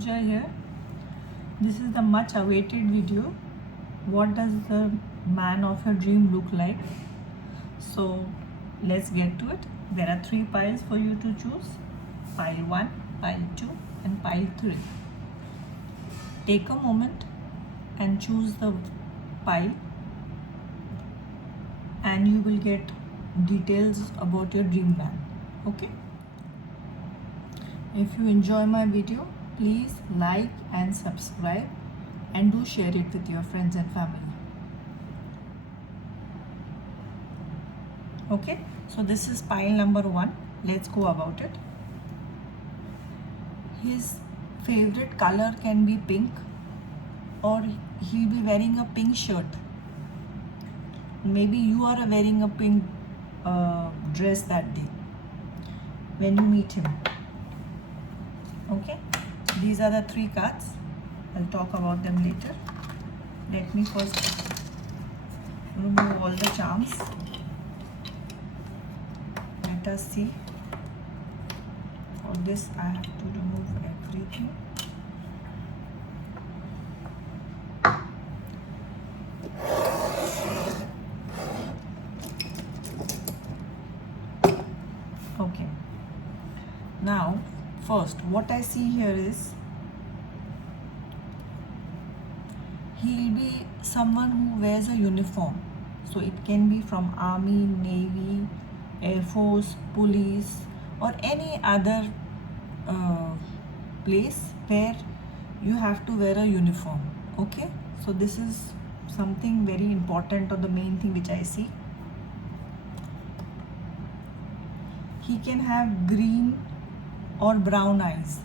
Pooja here. This is the much awaited video. What does the man of your dream look like? So let's get to it. There are 3 piles for you to choose. Pile 1, pile 2 and pile 3. Take a moment and choose the pile and you will get details about your dream man. Okay? If you enjoy my video, please like and subscribe and do share it with your friends and family. Okay, so this is pile number 1. Let's go about it. His favorite color can be pink, or he'll be wearing a pink shirt. Maybe you are wearing a pink dress that day when you meet him. Okay, these are the 3 cards. I'll talk about them later. Let me first remove all the charms. Let us see. For this I have to remove everything. Okay, now first what I see here is he'll be someone who wears a uniform. So it can be from army, navy, air force, police or any other place where you have to wear a uniform. Okay, so this is something very important or the main thing which I see. He can have green or brown eyes.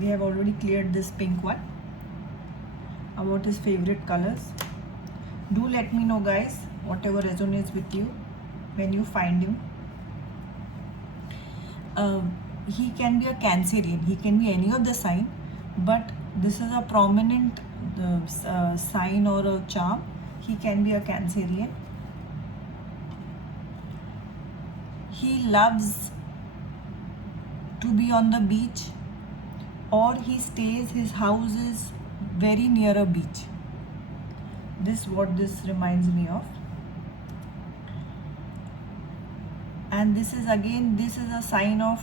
We have already cleared this pink one. About his favorite colors. Do let me know, guys, whatever resonates with you when you find him. He can be a Cancerian. He can be any of the sign, but this is a prominent sign or a charm. He can be a Cancerian. He loves to be on the beach, or he stays, his house is very near a beach. This what this reminds me of. And this is again, this is a sign of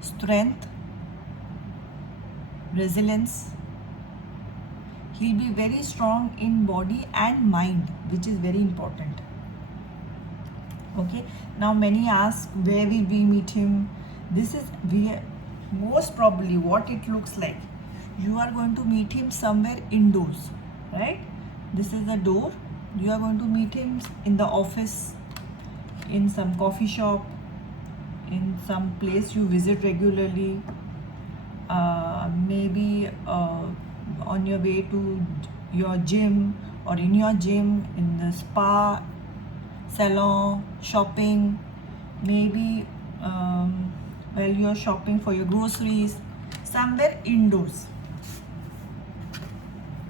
strength, resilience. He'll be very strong in body and mind, which is very important. Okay, now many ask where will we meet him. This is most probably what it looks like. You are going to meet him somewhere indoors, right? This is the door. You are going to meet him in the office, in some coffee shop, in some place you visit regularly, maybe on your way to your gym, or in your gym, in the spa, salon, shopping, maybe while you are shopping for your groceries, somewhere indoors.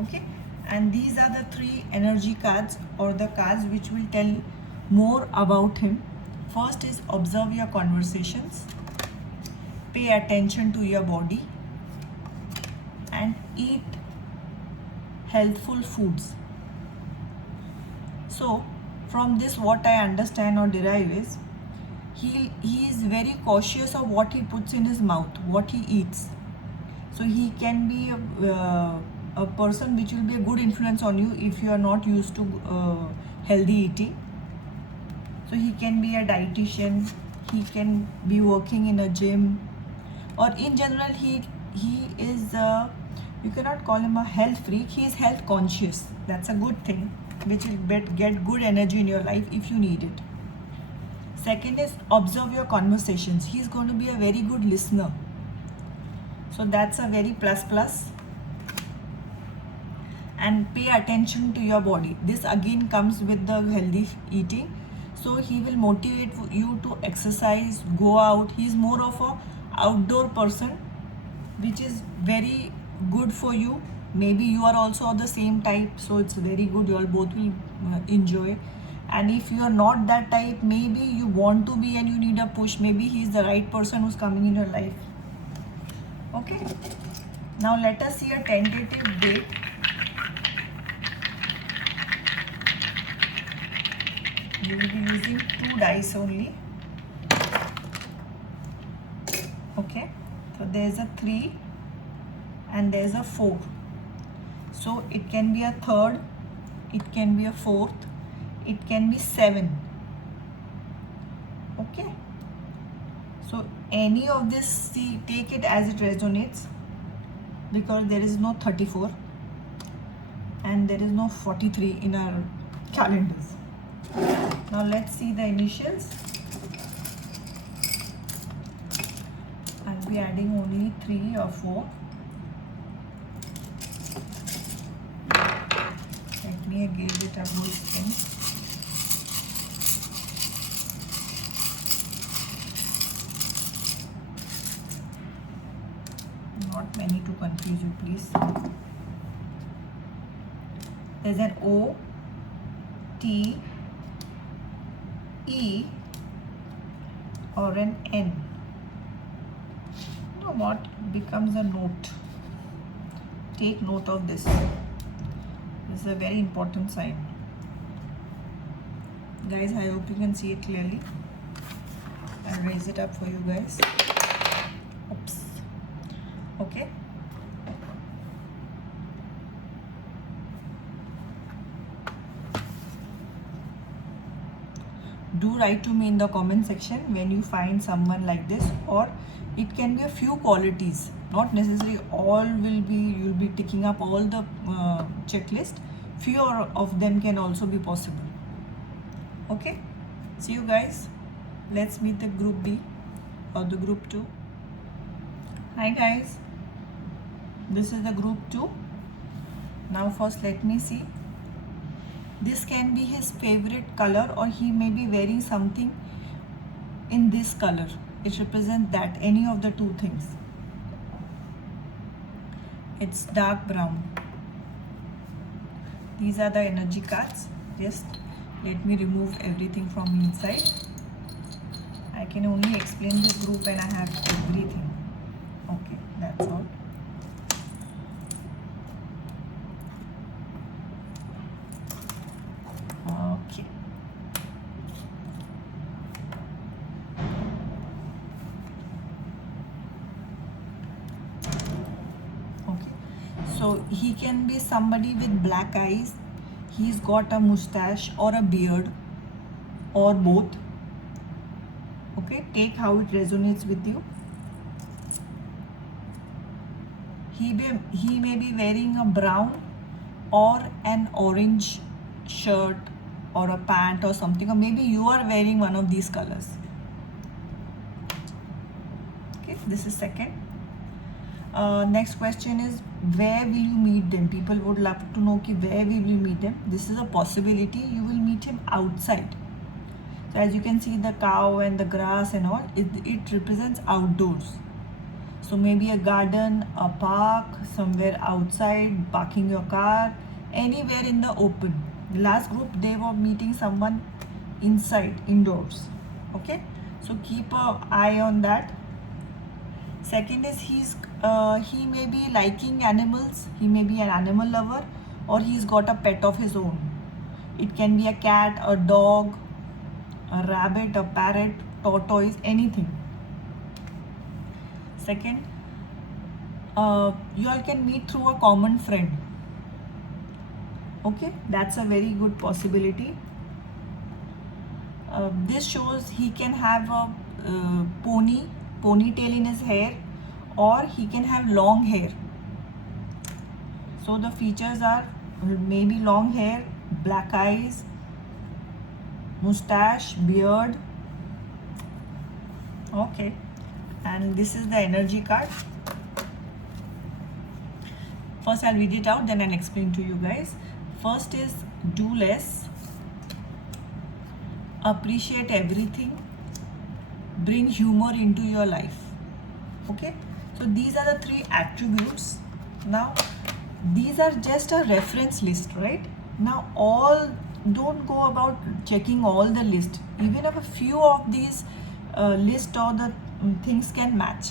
Okay, and these are the 3 energy cards, or the cards which will tell more about him. First is observe your conversations, pay attention to your body, and eat healthful foods. So from this what I understand or derive is he is very cautious of what he puts in his mouth, what he eats. So he can be a person which will be a good influence on you if you are not used to healthy eating. So he can be a dietitian, he can be working in a gym, or in general he is you cannot call him a health freak, he is health conscious. That's a good thing, which will get good energy in your life if you need it. Second is observe your conversations. He is going to be a very good listener. So that's a very plus. And pay attention to your body. This again comes with the healthy eating. So he will motivate you to exercise, go out. He is more of a outdoor person, which is very good for you. Maybe you are also of the same type, so it's very good. You all both will enjoy. And if you are not that type, maybe you want to be and you need a push. Maybe he's the right person who's coming in your life. Okay. Now let us see a tentative date. We will be using 2 dice only. Okay. So there's a 3 and there's a 4. So it can be a 3rd, it can be a 4th, it can be 7. Okay. So any of this, see, take it as it resonates, because there is no 34 and there is no 43 in our calendars. Now let's see the initials. I'll be adding only 3 or 4. Let me give it a good spin. Not many to confuse you, please. There's an O, T, E, or an N. You know what becomes a note? Take note of this. This is a very important sign. Guys, I hope you can see it clearly. I'll raise it up for you guys. Oops. Okay. Do write to me in the comment section when you find someone like this, or it can be a few qualities, not necessarily all will be, you'll be ticking up all the checklist. Few of them can also be possible. Okay, see you guys. Let's meet the group B or the group 2. Hi guys, this is the group 2. Now first let me see. This can be his favorite color, or he may be wearing something in this color. It represents that, any of the two things. It's dark brown. These are the energy cards. Just let me remove everything from inside. I can only explain this group when I have everything. Okay, that's all. Okay. Okay. So he can be somebody with black eyes. He's got a mustache or a beard, or both. Okay, take how it resonates with you. He may be wearing a brown or an orange shirt or a pant or something, or maybe you are wearing one of these colors. Okay, this is second. Next question is, where will you meet them? People would love to know where we will meet them. This is a possibility. You will meet him outside. So as you can see, the cow and the grass and all, it represents outdoors. So maybe a garden, a park, somewhere outside, parking your car, anywhere in the open. The last group, they were meeting someone inside, indoors. Okay, so keep an eye on that. Second is he may be liking animals. He may be an animal lover, or he's got a pet of his own. It can be a cat, a dog, a rabbit, a parrot, tortoise, anything. Second, you all can meet through a common friend. Okay, that's a very good possibility. This shows he can have a ponytail in his hair, or he can have long hair. So the features are maybe long hair, black eyes, mustache, beard. Okay, and this is the energy card. First I'll read it out, then I'll explain to you guys. First is do less, appreciate everything, bring humor into your life. Okay, so these are the 3 attributes. Now these are just a reference list, right? Now all don't go about checking all the list. Even if a few of these list or the things can match.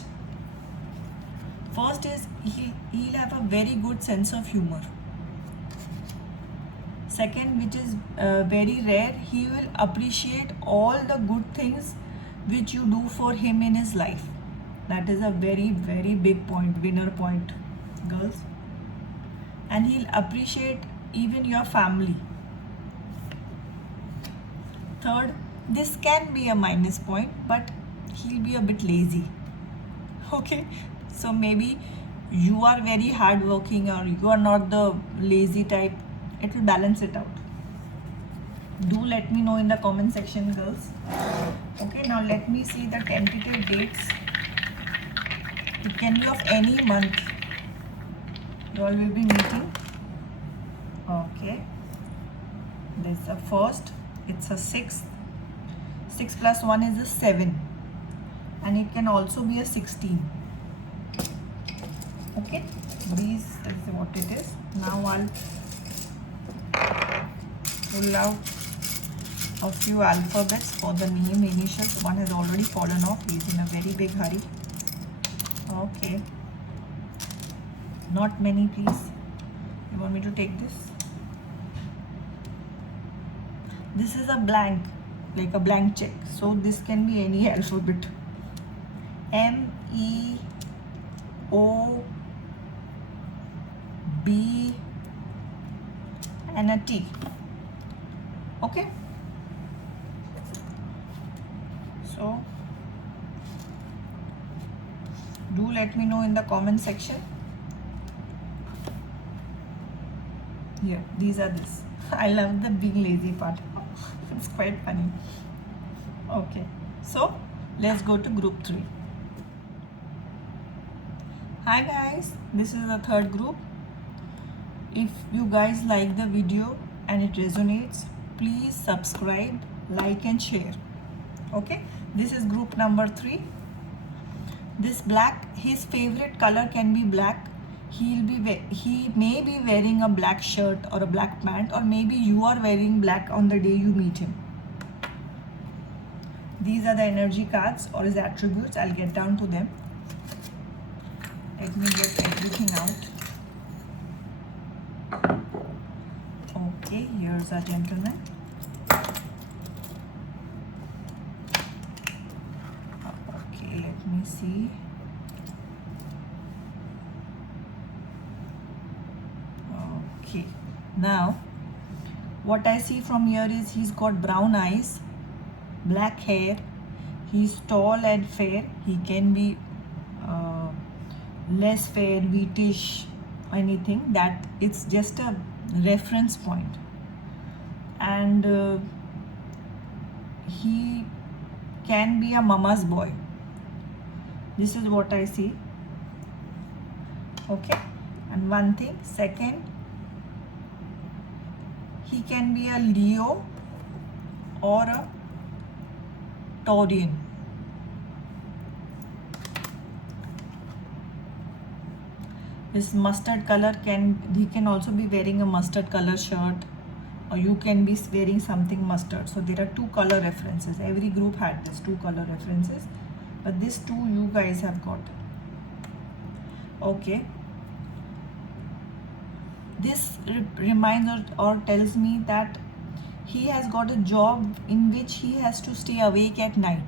First is he'll have a very good sense of humor. Second, which is very rare, he will appreciate all the good things which you do for him in his life. That is a very, very big point, winner point, girls. And he'll appreciate even your family. Third, this can be a minus point, but he'll be a bit lazy. Okay, so maybe you are very hardworking or you are not the lazy type. It will balance it out. Do let me know in the comment section, girls. Okay, now let me see the tentative dates. It can be of any month you all will be meeting. Okay, this is the first, it's a 6. 6 plus 1 is a 7, and it can also be a 16. Okay, this is what it is. Now I'll pull out a few alphabets for the name initials. One has already fallen off, he's in a very big hurry. Okay, not many, please. You want me to take this? This is a blank, like a blank check, so this can be any alphabet. M, E, O, B and a T. Okay, so do let me know in the comment section. Here, these are this. I love the being lazy part. It's quite funny. Okay, so let's go to group 3. Hi guys, this is the third group. If you guys like the video and it resonates, please subscribe, like and share. Okay, this is group number 3. This black, his favorite color can be black. He may be wearing a black shirt or a black pant, or maybe you are wearing black on the day you meet him. These are the energy cards or his attributes. I'll get down to them. Let me get everything out. Okay, here's our gentleman. Okay, let me see. Okay, now what I see from here is he's got brown eyes, black hair, he's tall and fair. He can be less fair, wheatish, anything. That it's just a reference point. And he can be a mama's boy. This is what I see. Okay, and one thing, second, he can be a Leo or a Taurian. This mustard color he can also be wearing a mustard color shirt, or you can be wearing something mustard. So there are 2 color references. Every group had this 2 color references, but this 2 you guys have got. Okay, this reminds or tells me that he has got a job in which he has to stay awake at night.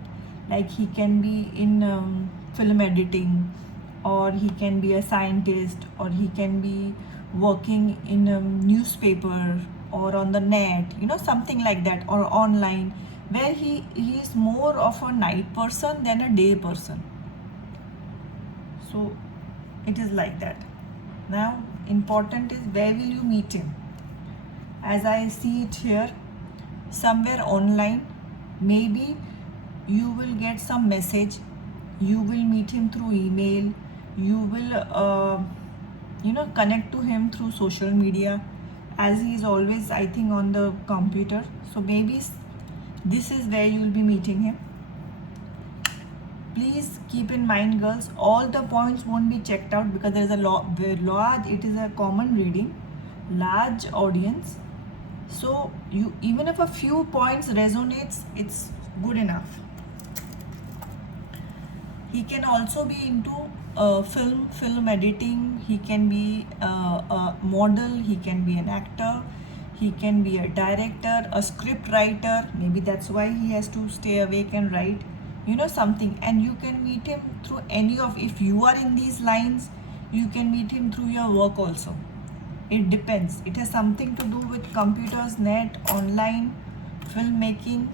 Like he can be in film editing, or he can be a scientist, or he can be working in a newspaper or on the net, something like that, or online, where he is more of a night person than a day person. So it is like that. Now important is, where will you meet him? As I see it here, somewhere online. Maybe you will get some message, you will meet him through email, you will connect to him through social media, as he is always, I think, on the computer. So maybe this is where you will be meeting him. Please keep in mind, girls, all the points won't be checked out because there is a large, it is a common reading, large audience. So you, even if a few points resonates, it's good enough. He can also be into film editing. He can be a model. He can be an actor. He can be a director, a script writer. Maybe that's why he has to stay awake and write, you know, something. And you can meet him through any of, if you are in these lines, you can meet him through your work also. It depends. It has something to do with computers, net, online, filmmaking,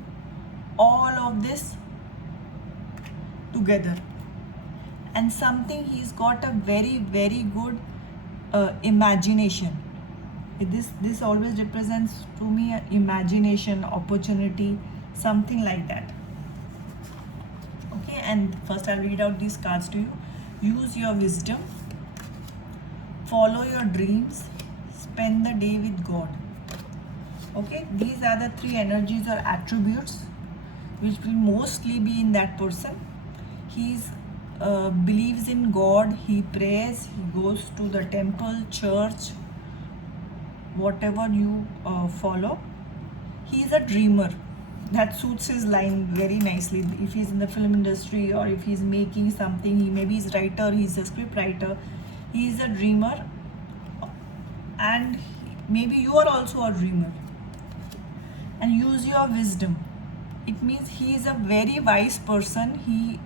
all of this together. And something, he's got a very good imagination. This always represents to me imagination, opportunity, something like that. Okay, and first I'll read out these cards to you. Use your wisdom, follow your dreams, spend the day with God. Okay, these are the three energies or attributes which will mostly be in that person. He's believes in God, he prays, he goes to the temple, church, whatever you follow. He is a dreamer. That suits his line very nicely. If he's in the film industry or if he's making something, he maybe he's writer, he's a script writer. He is a dreamer, and maybe you are also a dreamer. And use your wisdom. It means he is a very wise person. He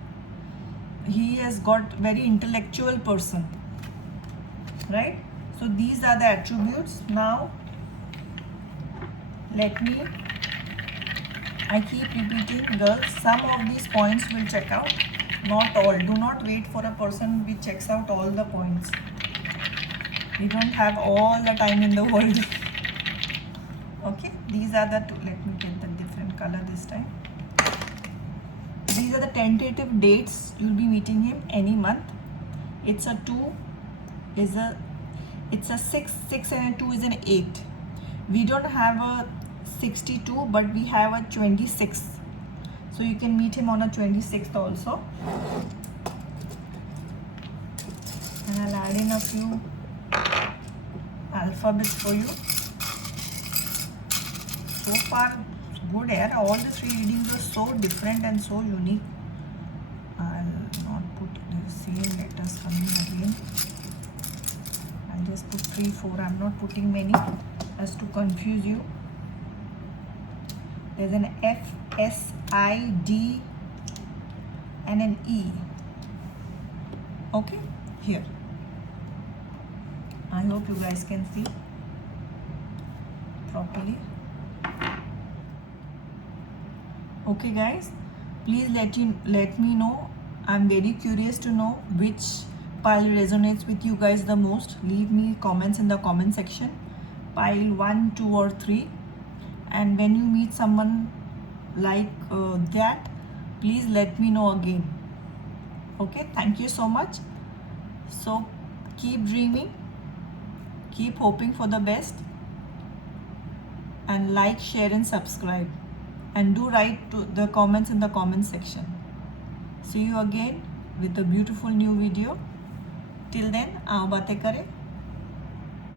has got very intellectual person, right? So these are the attributes. Now I keep repeating, girls, some of these points will check out, not all. Do not wait for a person who checks out all the points. We don't have all the time in the world. Okay, these are the two. Let me get the different color this time. These are the tentative dates. You'll be meeting him any month. It's a 2, it's a 6 and a 2 is an 8. We don't have a 62, but we have a 26. So you can meet him on a 26th also. And I'll add in a few alphabets for you. So far, good here. All the three readings are so different and so unique. I'll not put the same letters coming again. I'll just put 3, 4. I'm not putting many as to confuse you. There's an F, S, I, D, and an E. Okay, here. I hope you guys can see properly. Okay guys, please let me know. I'm very curious to know which pile resonates with you guys the most. Leave me comments in the comment section. Pile 1, 2 or 3. And when you meet someone like that, please let me know again. Okay, thank you so much. So keep dreaming, keep hoping for the best, and like, share and subscribe. And do write to the comments in the comment section. See you again with a beautiful new video. Till then, aao baatein kare.